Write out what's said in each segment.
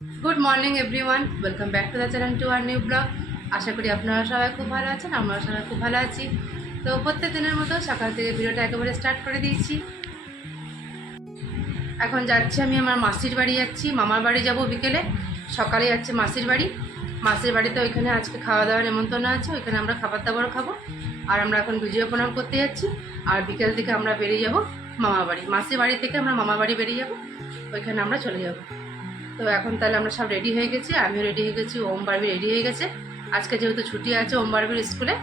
Good morning everyone welcome back to the channel to our new blog আশা করি আপনারা সবাই খুব ভালো আছেন আমরা সবাই খুব ভালো আছি। তো প্রত্যেক দিনের মতো সকাল থেকে ভিডিওটা একেবারে স্টার্ট করে দিয়েছি। এখন যাচ্ছি আমি আমার মাসির বাড়ি যাচ্ছি। মামার বাড়ি যাব বিকেলে, সকালে যাচ্ছে মাসির বাড়ি। মাসির বাড়িতে ওইখানে আজকে খাওয়া দাওয়ার নেমন্তন্ন আছে, ওইখানে আমরা খাবার দাবার খাব। আর আমরা এখন বিজয় প্রণাম করতে যাচ্ছি, আর বিকেল থেকে আমরা বেরিয়ে যাব মামা বাড়ি। মাসির বাড়ি থেকে আমরা মামা বাড়ি বেরিয়ে যাব, ওইখানে আমরা চলে যাব। তো এখন তাহলে আমরা সব রেডি হয়ে গেছি, আমিও রেডি হয়ে গেছি, ওম বারবি রেডি হয়ে গেছে। আজকে যেহেতু ছুটি আছে ওম বারবির স্কুলে,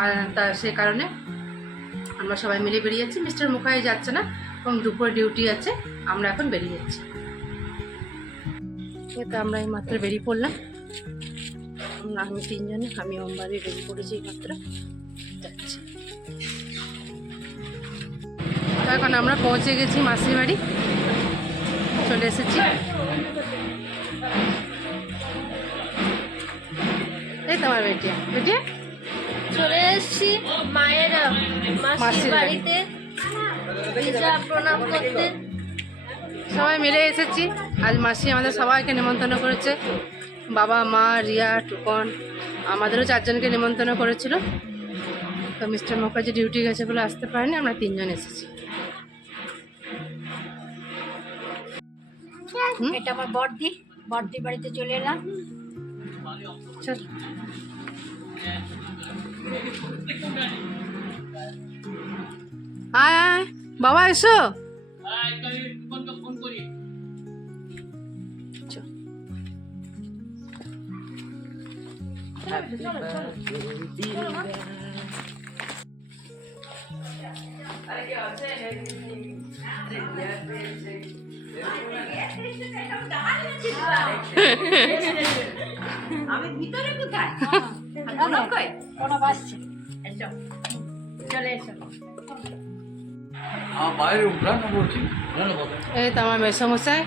আর তা সে কারণে আমরা সবাই মিলে বেরিয়ে যাচ্ছি। মিস্টার মুখাই যাচ্ছে না, এবং দুপুর ডিউটি আছে, আমরা এখন বেরিয়ে যাচ্ছি। তো আমরা এই মাত্র বেরিয়ে পড়লাম। আমি তিনজনে, আমি ওম বারবি বেরিয়ে পড়েছি এই মাত্র। যাচ্ছি। এখন আমরা পৌঁছে গেছি মাসির বাড়ি। চলে এসেছি। এই তোমার বেটিয়া বেটিয়া চলে এসেছি মায়ের মাসির বাড়িতে। প্রণাম করতে। সবাই মিলে এসেছি। আজ মাসি আমাদের সবাইকে নিমন্ত্রণ করেছে। বাবা মা রিয়া টুকন আমাদেরও চারজনকে নিমন্ত্রণ করেছিল। তো মিস্টার মুখার্জি ডিউটি গেছে বলে আসতে পারেনি আমরা তিনজন এসেছি। এটা আমার বর্দি। বর্দি বাড়িতে চলে এলাম। চল। আয় বাবা এসো। চল। কোনো বাসছে চলে এসো। আমার বাইরে উঠলাম না বলছি এই তো আমার মেসমশাই।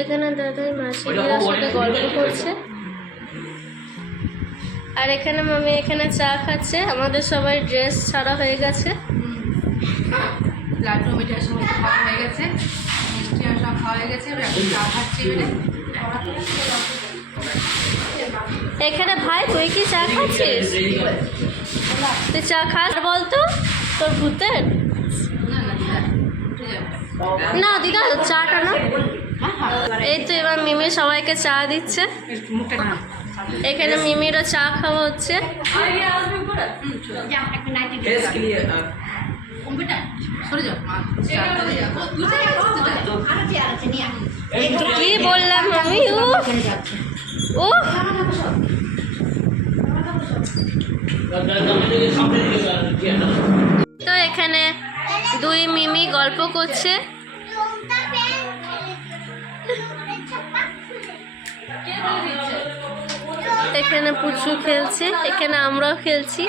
এখানে দাদাই মাসির সাথে গল্প করছে। আর এখানে মামি এখানে চা খাচ্ছে। আমাদের সবাই ড্রেস ছাড়া হয়ে গেছে। লাড্ডু মিঠাই সমস্ত খাওয়া হয়ে গেছে। মিষ্টি সব খাওয়া হয়ে গেছে। এখন চা খাচ্ছি এখানে ভাই তুই কি চা খাচ্ছিস? তুই চা খাস বলতো? তোর ভূতের? না দিদা চাটা না। এই তো এবার মিমি সবাইকে চা দিচ্ছে। এখানে মিমিরও চা খাওয়া হচ্ছে। কি বললাম আমি? ও তো এখানে দুই মিমি গল্প করছে। এখানে পুচু খেলছে এখানে আমরাও খেলছি।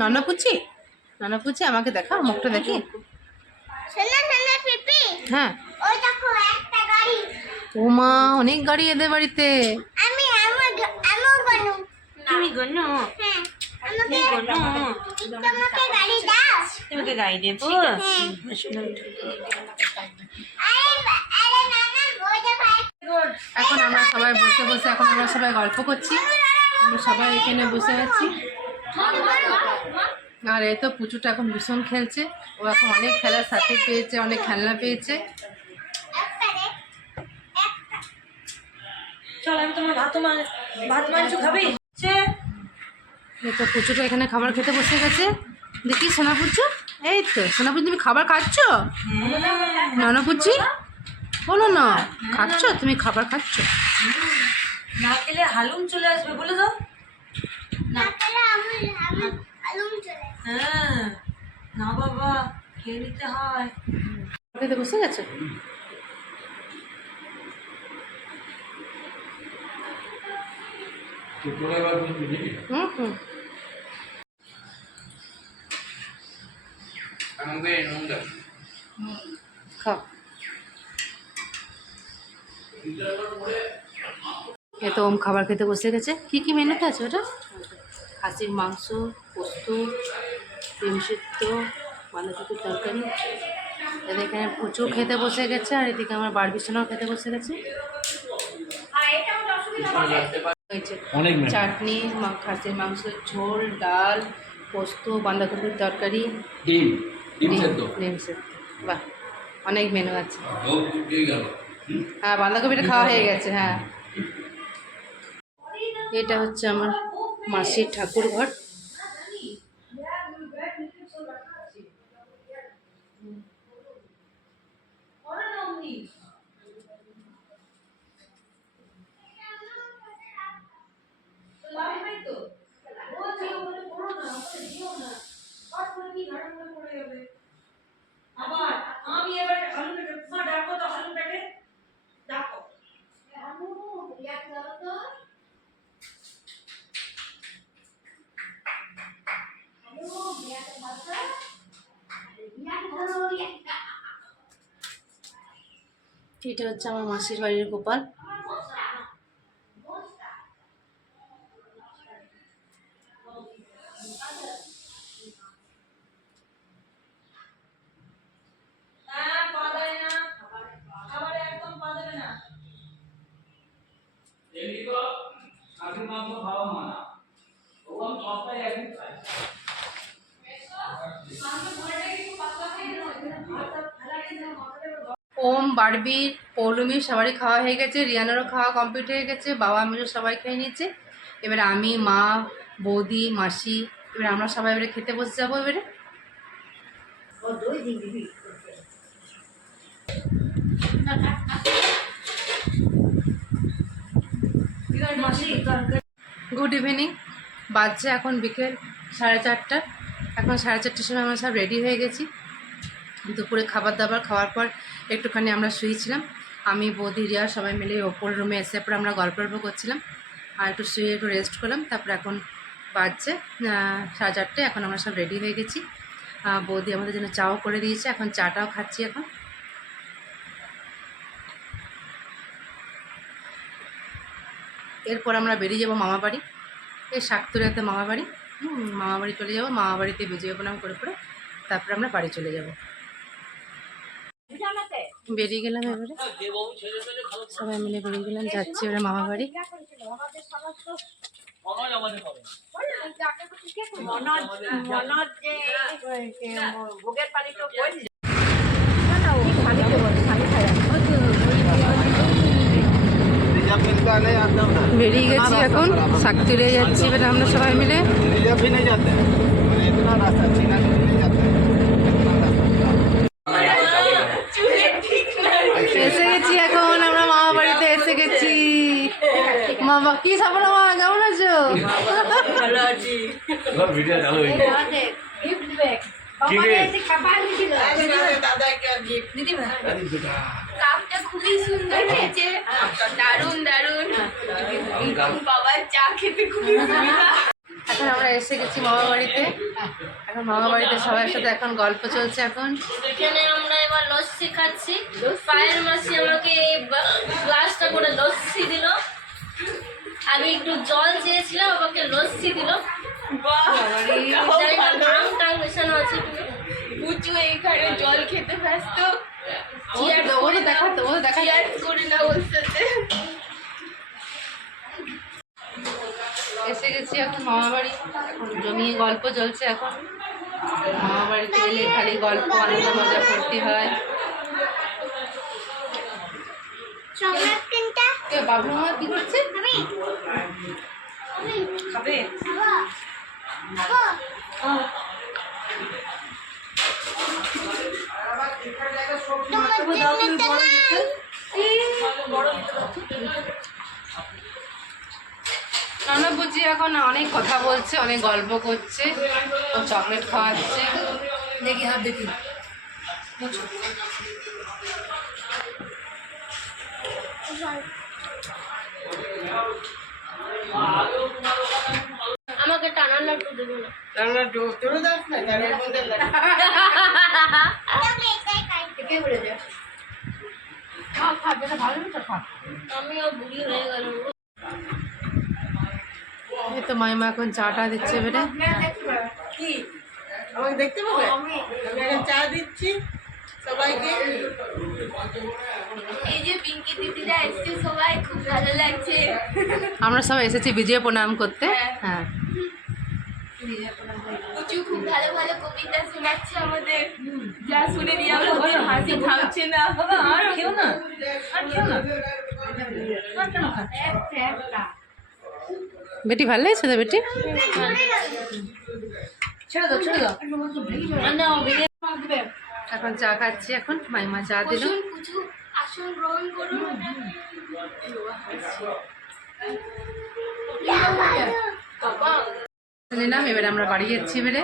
নানা পুচি? নানা পুচি আমাকে দেখা মুখটা দেখি। হ্যাঁ। ও মা অনেক গাড়ি এদের বাড়িতে। আমি তুমি গনো? তোমাকে গাড়ি দেবো এখন আমরা সবাই বসে বসে এখন আমরা সবাই গল্প করছি। আমরা সবাই এখানে বসে আছি। আর এই তো পুচুটা এখন ভীষণ খেলছে। ও এখন অনেক খেলার সাথে পেয়েছে অনেক খেলনা পেয়েছে। চল আমি তোমার ভাত ভাত মাংস খাবি? সে তো পুচুটা এখানে খাবার খেতে বসে গেছে। দেখি সোনা পুচু। এই তো সোনা পুচু তুমি খাবার খাচ্ছ? নানা পুচি? বলো না খাচ্ছ? তুমি খাবার খাচ্ছ? না খেলে হালুম চলে আসবে বলে দাও। না। হ্যাঁ। না বাবা খেয়ে নিতে হয়। খেতে বসে গেছো? হুম হুম। খাও। এ তো ওম খাবার খেতে বসে গেছে। কি কি মেনুতে আছে ওটা? খাসির মাংস পোস্ত ডিম সিদ্ধ বাঁধাকপির তরকারি। এদের এখানে প্রচুর খেতে বসে গেছে আর এদিকে আমার বার বিছানাও খেতে বসে গেছে। হয়েছে। চাটনি খাসির মাংসের ঝোল ডাল পোস্ত বাঁধাকপির তরকারি। ডিম ডিম সেদ্ধ? ডিম সেদ্ধ। বাহ অনেক মেনু আছে। হ্যাঁ বাঁধাকপিটা খাওয়া হয়ে গেছে হ্যাঁ। এটা হচ্ছে আমার মাসির ঠাকুর ঘর আবার আমি এবার আলু পেটে মা ডাকো তো আলু পেটে ডাকো এটা হচ্ছে আমার মাসির বাড়ির গোপাল। এমনি তো খাসির মানা। ওখান সপ্তাহে একদিন বারবি পৌলমি, সবারই খাওয়া হয়ে গেছে, রিয়ানারও খাওয়া কমপ্লিট হয়ে গেছে, বাবা আমিরও সবাই খেয়ে নিয়েছে। এবারে আমি, মা, বৌদি, মাসি, এবারে আমরা সবাই এবারে খেতে বসে যাব এবারে। গুড ইভিনিং বাজছে এখন বিকেল সাড়ে চারটা। এখন সাড়ে চারটার সময় আমরা সব রেডি হয়ে গেছি। দুপুরে খাবার দাবার খাওয়ার পর একটুখানি আমরা শুয়েছিলাম। আমি, বৌদি, রিয়া সবাই মিলে ওপর রুমে এসে পরে আমরা গল্প গল্প করছিলাম। আর একটু শুয়ে একটু রেস্ট করলাম। তারপর এখন বাজছে সাড়ে চারটে। এখন আমরা সব রেডি হয়ে গেছি। বৌদি আমাদের জন্য চাও করে দিয়েছে। এখন চাটাও খাচ্ছি এখন। এরপর আমরা বেরিয়ে যাব মামা বাড়ি। এই শাকতুরাতে মামা বাড়ি। মামা বাড়ি চলে যাব। মামা বাড়িতে বিজয় প্রণাম করে করে। তারপরে আমরা বাড়ি চলে যাব। বেরিয়ে গেলাম এবারে। সবাই মিলে বেরিয়ে গেলাম, যাচ্ছি এবারে মামা বাড়ি। বেরিয়ে গেছি এখন, শাক তুলে যাচ্ছি এবার আমরা সবাই মিলে। কি সাপড় মা? কেমন আছো? এবার ভিডিও চালু হয়ে গেছে। কাপটা খুবই সুন্দর হয়েছে। দারুণ দারুণ। বাবার চা খেতে খুবই এখন আমরা এসে গেছি মামা বাড়িতে। এখন মামা বাড়িতে সবার সাথে এখন গল্প চলছে এখন। এখানে আমরা এবার লস্যি খাচ্ছি। পায়ের মাসি আমাকে এই গ্লাসটা করে লস্যি দিল। আমি একটু জল চেয়েছিলাম আমাকে লস্যি দিল। টাং মেশানো আছে। পুচু এখানে জল খেতে ব্যস্ত। ও তো তো ও তো করে না এসে গেছি এখন মামা বাড়ি এখন জমিয়ে গল্প চলছে এখন। মামা বাড়িতে এলে খালি গল্প আনন্দ মজা করতে হয়। কে মা কি করছে? খাবে? ননদ বুঝি এখন অনেক কথা বলছে অনেক গল্প করছে ও চকলেট খাওয়াচ্ছে। দেখি হাত দেখি। আমাকে টানার লাড্ডু দেবে না। আমিও বুড়ি হয়ে গেলাম এই তো মাইমা এখন চাটা দিচ্ছে বেটে। কি আমাকে দেখতে পাবে? আমি এখন চা দিচ্ছি। সবাইকে। এই যে পিঙ্কি দিদিরা এসছে সবাই খুব ভালো লাগছে। আমরা সবাই এসেছি বিজয় প্রণাম করতে। হ্যাঁ। পুচু খুব ভালো ভালো কবিতা শোনাচ্ছে আমাদের। যা শুনে নিয়ে আমরা ওদের হাসি থামছে না। বাবা আর কেউ না। আর কেউ না। একটা একটা। বেটি ভালো লাগছে তো বেটি? না বিয়ে এখন চা খাচ্ছি এখন মাইমা চা দিল। আসন গ্রহণ করুন। নিলাম এবারে আমরা বাড়ি যাচ্ছি এবারে।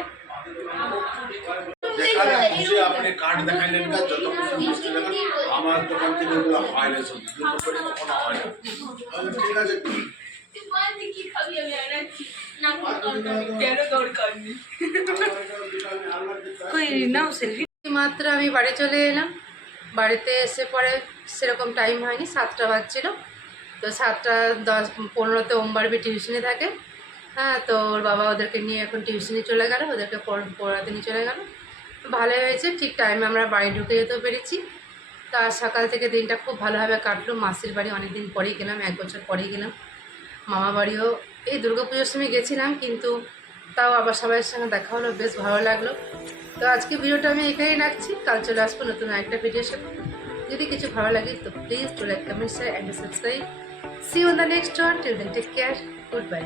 আমার দোকান থেকে হয় না ঠিক আছে। মাত্র আমি বাড়ি চলে এলাম। বাড়িতে এসে পরে সেরকম টাইম হয়নি, সাতটা বাজছিল। তো সাতটা দশ, পনেরোতে ওমবারবি টিউশনে থাকে। হ্যাঁ তো ওর বাবা ওদেরকে নিয়ে এখন টিউশনে চলে গেল, ওদেরকে পড়- পড়াতে নিয়ে চলে গেল। ভালোই হয়েছে, ঠিক টাইমে আমরা বাড়ি ঢুকে যেতেও পেরেছি। তা সকাল থেকে দিনটা খুব ভালোভাবে কাটলো। মাসির বাড়ি অনেক দিন পরেই গেলাম, এক বছর পরেই গেলাম। মামা বাড়িও এই দুর্গা পুজোর সময় গেছিলাম, কিন্তু তাও আবার সবাইয়ের সঙ্গে দেখা হলো, বেশ ভালো লাগল। তো আজকে ভিডিওটা আমি এখানেই রাখছি। কাল চলে আসব নতুন একটা ভিডিওর সাথে। যদি কিছু ভালো লাগে, তো please to like comment share and subscribe see on the next one till then take care good bye